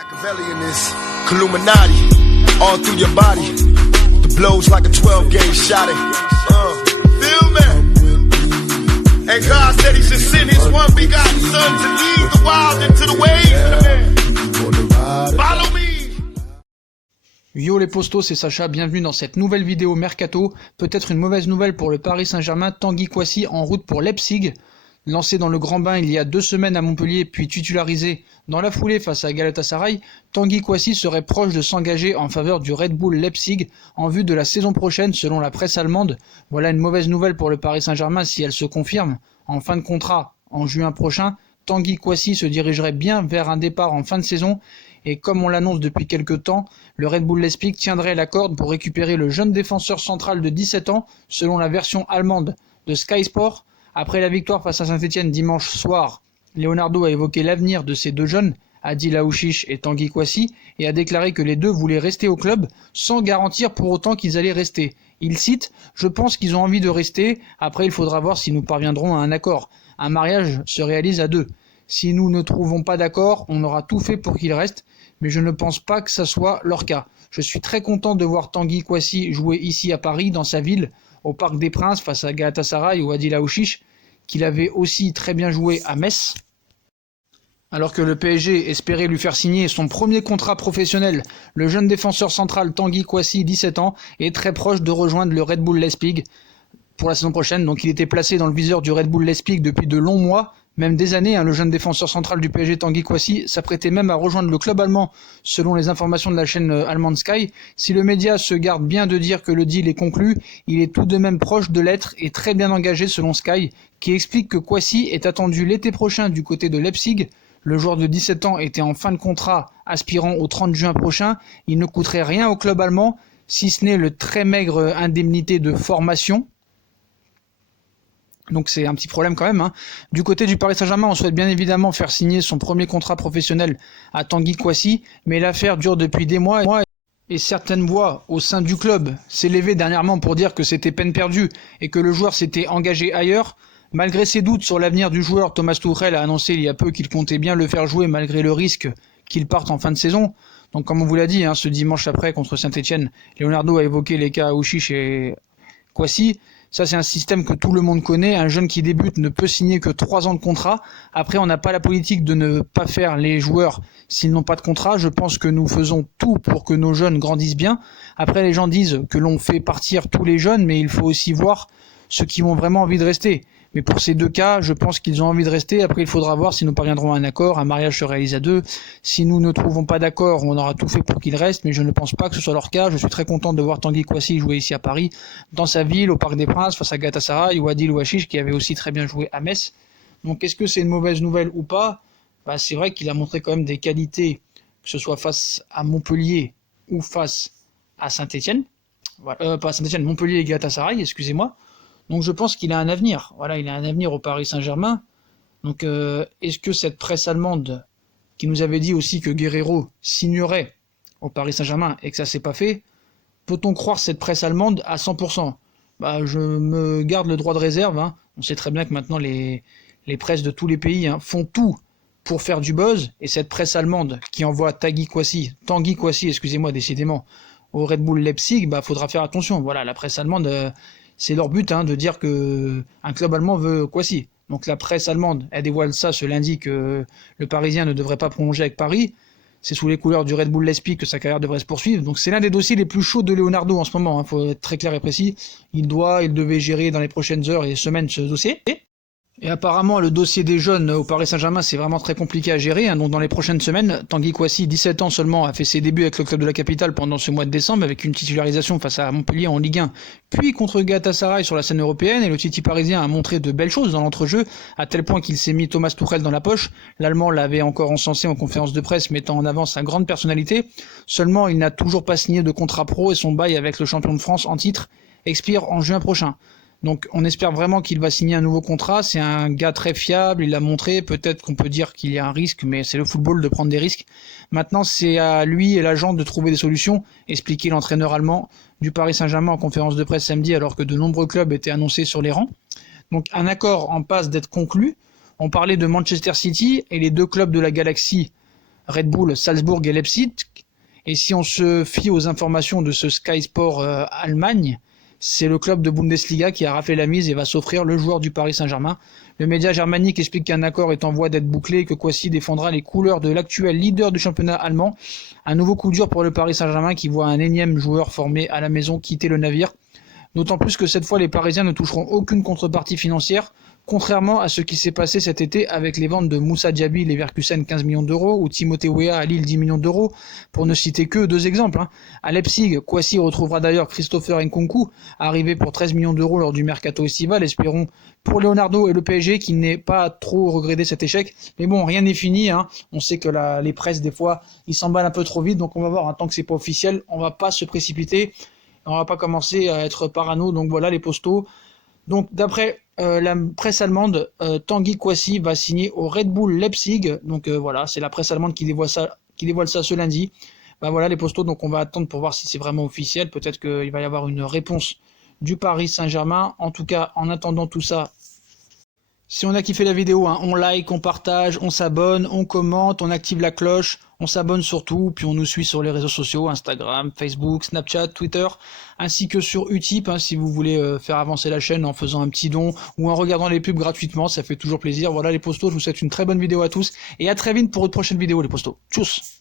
Machiavelli in this Illuminati, all through your body. The blows like a 12-gauge shot. Feel me? And God said He should send His one begotten Son to lead the wild into the ways. Follow me. Yo les postos, c'est Sacha, bienvenue dans cette nouvelle vidéo Mercato. Peut-être une mauvaise nouvelle pour le Paris Saint-Germain, Tanguy Kouassi en route pour Leipzig. Lancé dans le grand bain il y a 2 semaines à Montpellier, puis titularisé dans la foulée face à Galatasaray, Tanguy Kouassi serait proche de s'engager en faveur du Red Bull Leipzig en vue de la saison prochaine selon la presse allemande. Voilà une mauvaise nouvelle pour le Paris Saint-Germain si elle se confirme. En fin de contrat, en juin prochain, Tanguy Kouassi se dirigerait bien vers un départ en fin de saison et comme on l'annonce depuis quelques temps, le Red Bull Leipzig tiendrait la corde pour récupérer le jeune défenseur central de 17 ans selon la version allemande de Sky Sport. Après la victoire face à Saint-Etienne dimanche soir, Leonardo a évoqué l'avenir de ces deux jeunes, Adil Aouchiche et Tanguy Kouassi, et a déclaré que les deux voulaient rester au club sans garantir pour autant qu'ils allaient rester. Il cite « Je pense qu'ils ont envie de rester, après il faudra voir si nous parviendrons à un accord. Un mariage se réalise à deux. Si nous ne trouvons pas d'accord, on aura tout fait pour qu'ils restent, mais je ne pense pas que ça soit leur cas. Je suis très content de voir Tanguy Kouassi jouer ici à Paris, dans sa ville, au Parc des Princes face à Galatasaray ou Adil Aouchiche, qu'il avait aussi très bien joué à Metz. Alors que le PSG espérait lui faire signer son premier contrat professionnel, le jeune défenseur central Tanguy Kouassi, 17 ans, est très proche de rejoindre le Red Bull Leipzig pour la saison prochaine. Donc il était placé dans le viseur du Red Bull Leipzig depuis de longs mois, même des années. Le jeune défenseur central du PSG Tanguy Kouassi s'apprêtait même à rejoindre le club allemand selon les informations de la chaîne allemande Sky. Si le média se garde bien de dire que le deal est conclu, il est tout de même proche de l'être et très bien engagé selon Sky, qui explique que Kouassi est attendu l'été prochain du côté de Leipzig. Le joueur de 17 ans était en fin de contrat aspirant au 30 juin prochain. Il ne coûterait rien au club allemand, si ce n'est le très maigre indemnité de formation. Donc c'est un petit problème quand même. Du côté du Paris Saint-Germain, on souhaite bien évidemment faire signer son premier contrat professionnel à Tanguy Kouassi, mais l'affaire dure depuis des mois et certaines voix au sein du club s'élevaient dernièrement pour dire que c'était peine perdue et que le joueur s'était engagé ailleurs. Malgré ses doutes sur l'avenir du joueur, Thomas Tuchel a annoncé il y a peu qu'il comptait bien le faire jouer malgré le risque qu'il parte en fin de saison. Donc comme on vous l'a dit, ce dimanche après contre Saint-Etienne, Leonardo a évoqué les cas Aouchiche et Kouassi. Ça, c'est un système que tout le monde connaît. Un jeune qui débute ne peut signer que 3 ans de contrat. Après, on n'a pas la politique de ne pas faire les joueurs s'ils n'ont pas de contrat. Je pense que nous faisons tout pour que nos jeunes grandissent bien. Après, les gens disent que l'on fait partir tous les jeunes, mais il faut aussi voir ceux qui ont vraiment envie de rester. Mais pour ces deux cas, je pense qu'ils ont envie de rester. Après, il faudra voir si nous parviendrons à un accord. Un mariage se réalise à deux. Si nous ne trouvons pas d'accord, on aura tout fait pour qu'ils restent. Mais je ne pense pas que ce soit leur cas. Je suis très content de voir Tanguy Kouassi jouer ici à Paris, dans sa ville, au Parc des Princes, face à Galatasaray ou Adil Aouchiche, qui avait aussi très bien joué à Metz. Donc, est-ce que c'est une mauvaise nouvelle ou pas ? C'est vrai qu'il a montré quand même des qualités, que ce soit face à Montpellier ou face à Saint-Etienne. Pas Saint-Etienne, Montpellier et Galatasaray, excusez-moi. Donc je pense qu'il a un avenir. Voilà, il a un avenir au Paris Saint-Germain. Donc est-ce que cette presse allemande qui nous avait dit aussi que Guerreiro signerait au Paris Saint-Germain et que ça s'est pas fait, peut-on croire cette presse allemande à 100% ? Je me garde le droit de réserve. On sait très bien que maintenant les presses de tous les pays font tout pour faire du buzz. Et cette presse allemande qui envoie Tanguy Kouassi, excusez-moi décidément, au Red Bull Leipzig, faudra faire attention. Voilà, la presse allemande... c'est leur but de dire que un club allemand veut Kouassi. Donc la presse allemande, elle dévoile ça ce lundi que le Parisien ne devrait pas prolonger avec Paris. C'est sous les couleurs du Red Bull Leipzig que sa carrière devrait se poursuivre. Donc c'est l'un des dossiers les plus chauds de Leonardo en ce moment. Faut être très clair et précis. Il devait gérer dans les prochaines heures et semaines ce dossier. Et apparemment, le dossier des jeunes au Paris Saint-Germain, c'est vraiment très compliqué à gérer. Donc dans les prochaines semaines, Tanguy Kouassi, 17 ans seulement, a fait ses débuts avec le club de la capitale pendant ce mois de décembre, avec une titularisation face à Montpellier en Ligue 1, puis contre Galatasaray sur la scène européenne. Et le Titi parisien a montré de belles choses dans l'entrejeu, à tel point qu'il s'est mis Thomas Tuchel dans la poche. L'Allemand l'avait encore encensé en conférence de presse, mettant en avant sa grande personnalité. Seulement, il n'a toujours pas signé de contrat pro et son bail avec le champion de France en titre expire en juin prochain. Donc on espère vraiment qu'il va signer un nouveau contrat. C'est un gars très fiable, il l'a montré. Peut-être qu'on peut dire qu'il y a un risque, mais c'est le football de prendre des risques. Maintenant, c'est à lui et l'agent de trouver des solutions, expliquait l'entraîneur allemand du Paris Saint-Germain en conférence de presse samedi, alors que de nombreux clubs étaient annoncés sur les rangs. Donc un accord en passe d'être conclu. On parlait de Manchester City et les deux clubs de la Galaxie Red Bull, Salzbourg et Leipzig. Et si on se fie aux informations de ce Sky Sport Allemagne, c'est le club de Bundesliga qui a raflé la mise et va s'offrir le joueur du Paris Saint-Germain. Le média germanique explique qu'un accord est en voie d'être bouclé et que Kouassi défendra les couleurs de l'actuel leader du championnat allemand. Un nouveau coup dur pour le Paris Saint-Germain qui voit un énième joueur formé à la maison quitter le navire. D'autant plus que cette fois, les Parisiens ne toucheront aucune contrepartie financière, contrairement à ce qui s'est passé cet été avec les ventes de Moussa Diaby, Leverkusen 15 millions d'euros, ou Timothée Weah à Lille 10 millions d'euros, pour ne citer que deux exemples. À Leipzig, Kouassi retrouvera d'ailleurs Christopher Nkunku, arrivé pour 13 millions d'euros lors du mercato estival. Espérons pour Leonardo et le PSG qu'il n'ait pas trop regretté cet échec. Mais bon, rien n'est fini. On sait que les presses, des fois, ils s'emballent un peu trop vite, donc on va voir. Tant que c'est pas officiel, on va pas se précipiter. On va pas commencer à être parano, donc voilà les postos. Donc d'après la presse allemande, Tanguy Kouassi va signer au Red Bull Leipzig. Donc voilà, c'est la presse allemande qui dévoile ça ce lundi. Voilà les postos, donc on va attendre pour voir si c'est vraiment officiel. Peut-être qu'il va y avoir une réponse du Paris Saint-Germain. En tout cas, en attendant tout ça, si on a kiffé la vidéo, on like, on partage, on s'abonne, on commente, on active la cloche, on s'abonne surtout, puis on nous suit sur les réseaux sociaux, Instagram, Facebook, Snapchat, Twitter, ainsi que sur Utip, si vous voulez faire avancer la chaîne en faisant un petit don ou en regardant les pubs gratuitement, ça fait toujours plaisir. Voilà les postos, je vous souhaite une très bonne vidéo à tous et à très vite pour une prochaine vidéo les postos. Tchuss.